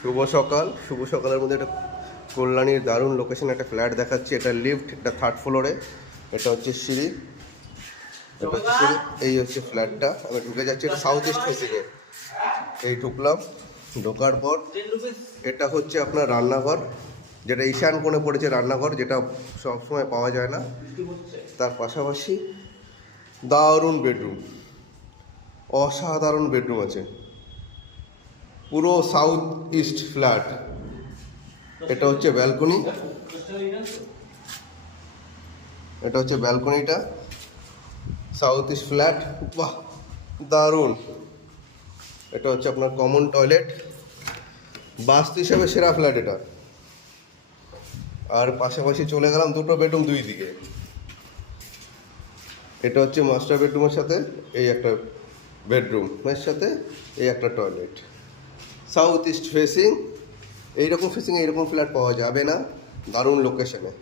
শুভ সকাল। শুভ সকালের মধ্যে একটা কল্যাণীর দারুণ লোকেশন একটা ফ্ল্যাট দেখাচ্ছি। এটা লিফট, এটা 3rd ফ্লোরে, এটা হচ্ছে সিঁড়ি, এটা হচ্ছে সিঁড়ি, এই হচ্ছে ফ্ল্যাটটা। আমি ঢুকে যাচ্ছি, এটা সাউথ ইস্ট ফেসিংয়ে। এই ঢুকলাম, ঢোকার পর এটা হচ্ছে আপনার রান্নাঘর, যেটা ঈশান কোণে পড়েছে রান্নাঘর, যেটা সবসময় পাওয়া যায় না। তার পাশাপাশি দারুণ বেডরুম, অসাধারণ বেডরুম আছে, পুরো সাউথ ইস্ট ফ্ল্যাট। এটা হচ্ছে ব্যালকনি, এটা হচ্ছে ব্যালকনিটা, সাউথ ইস্ট ফ্ল্যাট। বাহ, দারুণ। এটা হচ্ছে আপনার কমন টয়লেট, বাস্তু হিসাবে সেরা ফ্ল্যাট এটা। আর পাশাপাশি চলে গেলাম, দুটো বেডরুম দুই দিকে। এটা হচ্ছে মাস্টার বেডরুমের সাথে এই একটা বেডরুমের সাথে এই একটা টয়লেট, সাউথ ইস্ট ফেসিং। এইরকম ফেসিং এইরকম ফ্ল্যাট পাওয়া যাবে না, দারুণ লোকেশনে।